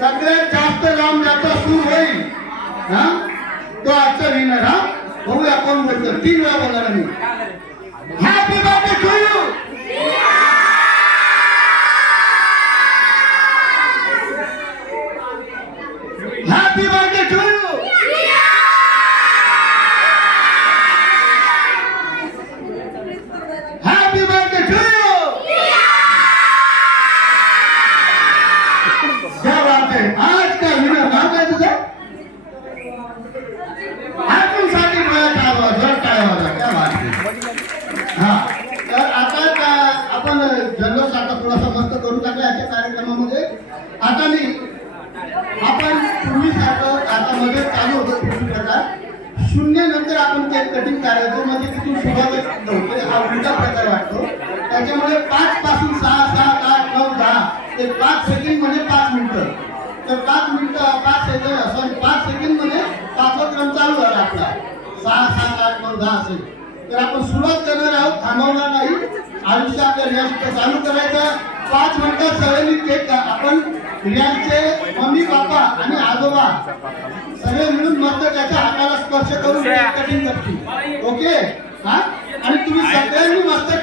सगळ्यात जास्त लांब ज्याचा सूर होईल. हा? तो आजचा विनर हा? बघूया कोण बोलतो. तीन वेळा बोलणार मी. Happy birthday to you happy birthday to you happy birthday क्या बात है? आज का विनर नाव काय तुझं? साठी मला काय आवाज जर काय आवाज क्या बात है? हा तर आता का- आपण जल्लोष आता थोडासा मस्त करून टाकला आजच्या कार्यक्रमामध्ये. आता मी आपण पूर्वीसारखं आता मध्ये चालू होतं पूर्वी प्रकार. शून्य नंतर आपण ते कठीण करायचो. म्हणजे तिथून सुरुवातच नव्हते हा उलटा प्रकार वाटतो. त्याच्यामुळे पाच पासून सहा सात आठ नऊ दहा ते पाच सेकंड म्हणजे पाच मिनिटं तर पाच मिनिटं पाच सेकंडमध्ये पाचवा क्रम चालू झाला आपला. सहा सात आठ नऊ दहा असेल. तर आपण सुरुवात करणार आहोत थांबवणार नाही. आयुष्य आपल्या रियाज चालू करायचं. पाच मिनिटात सगळ्यांनी केक आपण रियाजचे मम्मी पापा आणि आजोबा सगळे मिळून मस्त त्याच्या हाताला स्पर्श करून कटिंग करतील. ओके? हा? आणि तुम्ही सगळ्यांनी मस्त